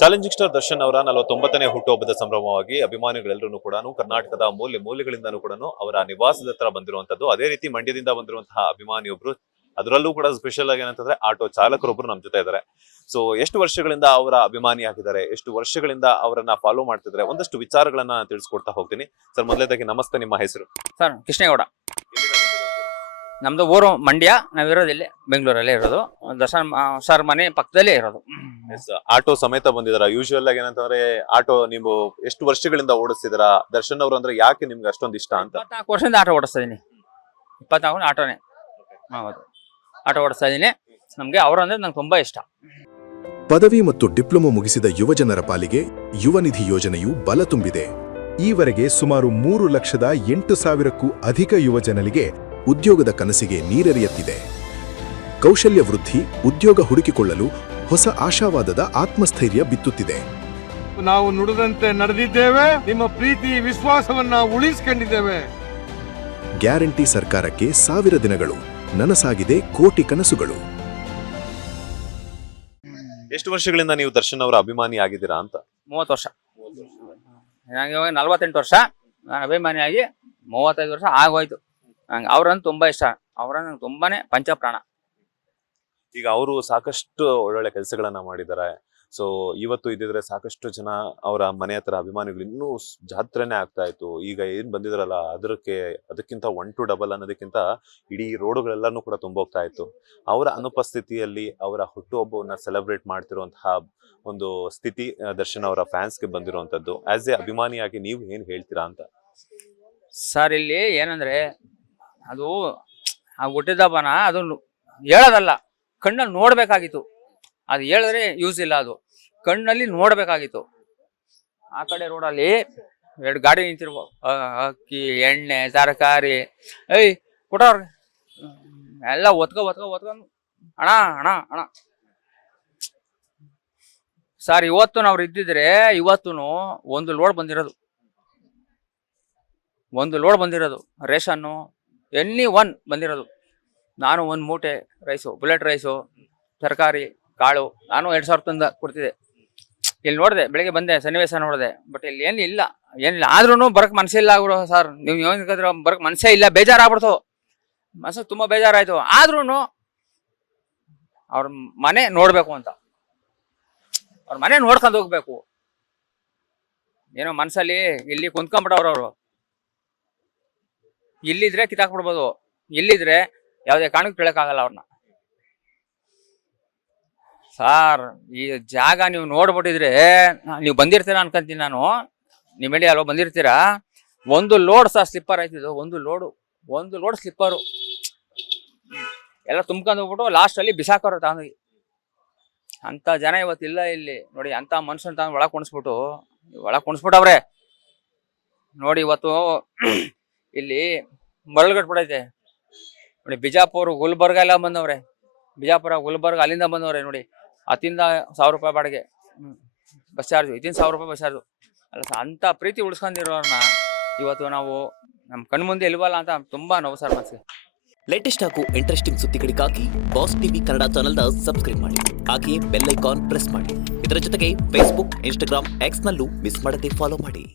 Challenging star Darshan ಅವರ 49ನೇ ಹುಟ್ಟುಹಬ್ಬದ ಸಂಭ್ರಮವಾಗಿ ಅಭಿಮಾನಿಗಳೆಲ್ಲರೂ ಕೂಡ ಕರ್ನಾಟಕದ ಮೂಲೆ ಮೂಲೆಗಳಿಂದನೂ ಕೂಡ ಅವರ ನಿವಾಸದ ಹತ್ರ ಬಂದಿರುವಂತದ್ದು. ಅದೇ ರೀತಿ ಮಂಡ್ಯದಿಂದ ಬಂದಿರುವಂತಹ ಅಭಿಮಾನಿಯೊಬ್ರು, ಅದರಲ್ಲೂ ಕೂಡ ಸ್ಪೆಷಲ್ ಆಗಿ ಏನಂತಂದ್ರೆ ಆಟೋ ಚಾಲಕರೊಬ್ರು ನಮ್ ಜೊತೆ ಇದ್ದಾರೆ. ಸೊ ಎಷ್ಟು ವರ್ಷಗಳಿಂದ ಅವರ ಅಭಿಮಾನಿ ಆಗಿದ್ದಾರೆ, ಎಷ್ಟು ವರ್ಷಗಳಿಂದ ಅವರನ್ನ ಫಾಲೋ ಮಾಡ್ತಿದ್ದಾರೆ, ಒಂದಷ್ಟು ವಿಚಾರಗಳನ್ನ ತಿಳಿಸ್ಕೊಡ್ತಾ ಹೋಗ್ತೀನಿ. ಸರ್, ಮೊದಲನೇದಾಗಿ ನಮಸ್ತೆ, ನಿಮ್ಮ ಹೆಸರು? ಸರ್, ಕೃಷ್ಣೇಗೌಡ. ನಮ್ದು ಊರು ಮಂಡ್ಯ, ನಾವಿರೋದು ಇಲ್ಲಿ ಬೆಂಗಳೂರಲ್ಲೇ ಇರೋದು. ದರ್ಶನ್ ಸರ್ ಮನೆ ಪಕ್ಕದಲ್ಲೇ ಇರೋದು. ಆಟೋ ಸಮೇತ ಬಂದಿದಾರ. ಯೂಶುವಲ್ ಆಗಿ ಏನಂತಂದ್ರೆ ಆಟೋ ನೀವು ಎಷ್ಟು ವರ್ಷಗಳಿಂದ ಓಡಿಸ್ತಿದಾರ? ದರ್ಶನ್ ಅವರು ಅಂದ್ರೆ ಯಾಕೆ ನಿಮ್ಗೆ ಅಷ್ಟೊಂದು ಇಷ್ಟ ಅಂತ? 24 ವರ್ಷದಿಂದ ಆಟೋ ಓಡಿಸ್ತಾ ಇದೀನಿ. 24 ಆಟೋನೇ. ಹೌದು, ಆಟೋ ಓಡಿಸ್ತಾ ಇದೀನಿ. ನಮ್ಗೆ ಅವರು ಅಂದ್ರೆ ನಂಗೆ ತುಂಬಾ ಇಷ್ಟ. ಪದವಿ ಮತ್ತು ಡಿಪ್ಲೊಮಾ ಮುಗಿಸಿದ ಯುವಜನರ ಪಾಲಿಗೆ ಯುವ ನಿಧಿ ಯೋಜನೆಯು ಬಲ ತುಂಬಿದೆ. ಈವರೆಗೆ ಸುಮಾರು 3,08,000ಕ್ಕೂ ಅಧಿಕ ಯುವಜನರಿಗೆ ಉದ್ಯೋಗದ ಕನಸಿಗೆ ನೀರೆರೆಯುತ್ತಿದೆ. ಕೌಶಲ್ಯ ವೃದ್ಧಿ, ಉದ್ಯೋಗ ಹುಡುಕಿಕೊಳ್ಳಲು ಹೊಸ ಆಶಾವಾದದ ಆತ್ಮಸ್ಥೈರ್ಯ ಬಿತ್ತುತ್ತಿದೆ. ನಾವು ನುಡಿದಂತೆ ನಡೆದಿದ್ದೇವೆ, ನಿಮ್ಮ ಪ್ರೀತಿ ವಿಶ್ವಾಸವನ್ನ ಉಳಿಸಿಕೊಂಡಿದ್ದೇವೆ. ಗ್ಯಾರಂಟಿ ಸರ್ಕಾರಕ್ಕೆ 1000 ದಿನಗಳು, ನನಸಾಗಿದೆ ಕೋಟಿ ಕನಸುಗಳು. ಎಷ್ಟು ವರ್ಷಗಳಿಂದ ನೀವು ದರ್ಶನ್ ಅವರ ಅಭಿಮಾನಿ ಆಗಿದ್ದೀರಾ ಅಂತ? 30 ವರ್ಷ. ನನಗೆ ಇವಾಗ 48 ವರ್ಷ. ನಾನು ಅಭಿಮಾನಿಯಾಗಿ 35 ವರ್ಷ ಆಗೋಯ್ತು. ನಂಗೆ ಅವ್ರನ್ನ ತುಂಬಾ ಇಷ್ಟ. ಅವ್ರನ್ನ ನಂಗೆ ತುಂಬಾನೇ ಪಂಚಪ್ರಾಣ. ಈಗ ಅವರು ಸಾಕಷ್ಟು ಒಳ್ಳೊಳ್ಳೆ ಕೆಲಸಗಳನ್ನ ಮಾಡಿದ್ದಾರೆ. ಸೊ ಇವತ್ತು ಇದ್ದಿದ್ರೆ ಸಾಕಷ್ಟು ಜನ ಅವರ ಮನೆ ಹತ್ರ ಅಭಿಮಾನಿಗಳು ಇನ್ನೂ ಜಾತ್ರೆನೇ ಆಗ್ತಾ ಇತ್ತು. ಈಗ ಏನ್ ಬಂದಿದ್ರಲ್ಲ ಅದಕ್ಕಿಂತ 1 to double ಅನ್ನೋದಕ್ಕಿಂತ ಇಡೀ ರೋಡುಗಳೆಲ್ಲಾನು ಕೂಡ ತುಂಬೋಗ್ತಾ ಇತ್ತು. ಅವರ ಅನುಪಸ್ಥಿತಿಯಲ್ಲಿ ಅವರ ಹುಟ್ಟುಹಬ್ಬವನ್ನ ಸೆಲೆಬ್ರೇಟ್ ಮಾಡ್ತಿರುವಂತಹ ಒಂದು ಸ್ಥಿತಿ ದರ್ಶನ್ ಅವರ ಫ್ಯಾನ್ಸ್ಗೆ ಬಂದಿರುವಂತದ್ದು. ಆಸ್ ಎ ಅಭಿಮಾನಿಯಾಗಿ ನೀವು ಏನ್ ಹೇಳ್ತೀರಾ ಅಂತ? ಸರ್, ಇಲ್ಲಿ ಏನಂದ್ರೆ ಅದು ಆ ಹುಟ್ಟಿದಬ್ಬನ ಅದು ಹೇಳೋದಲ್ಲ, ಕಣ್ಣಲ್ಲಿ ನೋಡ್ಬೇಕಾಗಿತ್ತು. ಅದು ಹೇಳಿದ್ರೆ ಯೂಸ್ ಇಲ್ಲ, ಅದು ಕಣ್ಣಲ್ಲಿ ನೋಡ್ಬೇಕಾಗಿತ್ತು. ಆ ಕಡೆ ರೋಡಲ್ಲಿ 2 ಗಾಡಿ ನಿಂತಿರ್ಬೋ, ಅಕ್ಕಿ, ಎಣ್ಣೆ, ತರಕಾರಿ, ಕೊಟ್ಟವ್ರಿ ಎಲ್ಲ ಒತ್ಕೊಂಡು ಅಣ ಅಣ ಅಣ. ಸರ್, ಇವತ್ತು ನಾವು ಇದ್ದಿದ್ರೆ ಇವತ್ತು 1 ಲೋಡ್ ಬಂದಿರೋದು. 1 ಲೋಡ್ ಬಂದಿರೋದು ರೇಷನ್ನು, ಎನಿ 1 ಬಂದಿರೋದು. ನಾನು 1 ಮೂಟೆ ರೈಸು, ಬುಲೆಟ್ ರೈಸು, ತರಕಾರಿ, ಕಾಳು ನಾನು 2,000 ತಂದು ಕೊಡ್ತಿದ್ದೆ. ಇಲ್ಲಿ ನೋಡಿದೆ, ಬೆಳಿಗ್ಗೆ ಬಂದೆ, ಸನ್ನಿವೇಶ ನೋಡಿದೆ. ಬಟ್ ಇಲ್ಲಿ ಏನಿಲ್ಲ. ಆದ್ರೂ ಬರಕ್ ಮನಸ್ಸಿಲ್ಲ ಆಗ್ಬಿಡು ಸರ್. ನೀವು ಏನಿದ್ರೆ ಬರಕ್ ಮನಸ್ಸೇ ಇಲ್ಲ, ಬೇಜಾರಾಗ್ಬಿಡ್ತು. ಮನಸ್ಸು ತುಂಬಾ ಬೇಜಾರಾಯ್ತು. ಆದ್ರೂ ಅವ್ರ ಮನೆ ನೋಡ್ಬೇಕು ಅಂತ, ಅವ್ರ ಮನೆ ನೋಡ್ಕೊಂಡು ಹೋಗ್ಬೇಕು. ಏನೋ ಮನ್ಸಲ್ಲಿ ಇಲ್ಲಿ ಕುಂತ್ಕೊಂಡ್ಬಿಟ್ಟವ್ರು ಅವರು. ಇಲ್ಲಿದ್ರೆ ಕಿತ್ತಾಕ್ಬಿಡ್ಬೋದು, ಇಲ್ಲಿದ್ರೆ ಯಾವುದೇ ಕಾರಣಕ್ಕೂ ಕೇಳಕ್ಕಾಗಲ್ಲ ಅವ್ರನ್ನ. ಸಾರ್, ಈ ಜಾಗ ನೀವು ನೋಡ್ಬಿಟ್ಟಿದ್ರೆ, ನೀವು ಬಂದಿರ್ತೀರಾ ಅನ್ಕೊಂತೀನಿ ನಾನು. ನಿಮ್ಮ ಹೇಳಿ ಅಲ್ವಾ ಬಂದಿರ್ತೀರಾ. 1 ಲೋಡ್ ಸರ್ ಸ್ಲಿಪ್ಪರ್ ಆಯ್ತಿದ್ದು. 1 ಲೋಡ್ ಸ್ಲಿಪ್ಪರು ಎಲ್ಲ ತುಂಬ್ಕೊಂಡು ಹೋಗ್ಬಿಟ್ಟು ಲಾಸ್ಟಲ್ಲಿ ಬಿಸಾಕೋರು ತಗೊಂಡೋಗಿ. ಅಂತ ಜನ ಇವತ್ತಿಲ್ಲ ಇಲ್ಲಿ ನೋಡಿ. ಅಂತ ಮನುಷ್ಯನ ತಗೊಂಡು ಒಳಗೆ ಕುಣಿಸ್ಬಿಟ್ಟವ್ರೆ ನೋಡಿ. ಇವತ್ತು ಇಲ್ಲಿ ಮರಳುಗಟ್ಬಿಡೈತೆ ನೋಡಿ. ಬಿಜಾಪುರ, ಗುಲ್ಬರ್ಗ ಎಲ್ಲ ಬಂದವ್ರೆ. ಬಿಜಾಪುರ, ಗುಲ್ಬರ್ಗ ಅಲ್ಲಿಂದ ಬಂದವ್ರೆ ನೋಡಿ. ಅತ್ತಿಂದ 1,000 ರೂಪಾಯಿ ಬಾಡಿಗೆ ಬಸ್ ಚಾರ್ಜು, ಇತ್ತಿಂದ 1,000 ರೂಪಾಯಿ ಬಸ್ ಚಾರ್ಜು. ಅಲ್ಲ, ಅಂತ ಪ್ರೀತಿ ಉಳಿಸ್ಕೊಂಡಿರೋರನ್ನ ಇವತ್ತು ನಾವು ನಮ್ಮ ಕಣ್ಮುಂದೆ ಇಲ್ವಲ್ಲ ಅಂತ ತುಂಬಾ ನೋವು ಸರ್ ಮನಸ್ಸಿಗೆ. ಲೇಟೆಸ್ಟ್ ಹಾಗೂ ಇಂಟ್ರೆಸ್ಟಿಂಗ್ ಸುದ್ದಿಗಳಿಗಾಗಿ ಬಾಸ್ ಟಿವಿ ಕನ್ನಡ ಚಾನೆಲ್ನ ಸಬ್ಸ್ಕ್ರೈಬ್ ಮಾಡಿ. ಹಾಗೆಯೇ ಬೆಲ್ ಐಕಾನ್ ಪ್ರೆಸ್ ಮಾಡಿ. ಇದರ ಜೊತೆಗೆ ಫೇಸ್ಬುಕ್, ಇನ್ಸ್ಟಾಗ್ರಾಮ್, ಎಕ್ಸ್ ನಲ್ಲೂ ಮಿಸ್ ಮಾಡದೆ ಫಾಲೋ ಮಾಡಿ.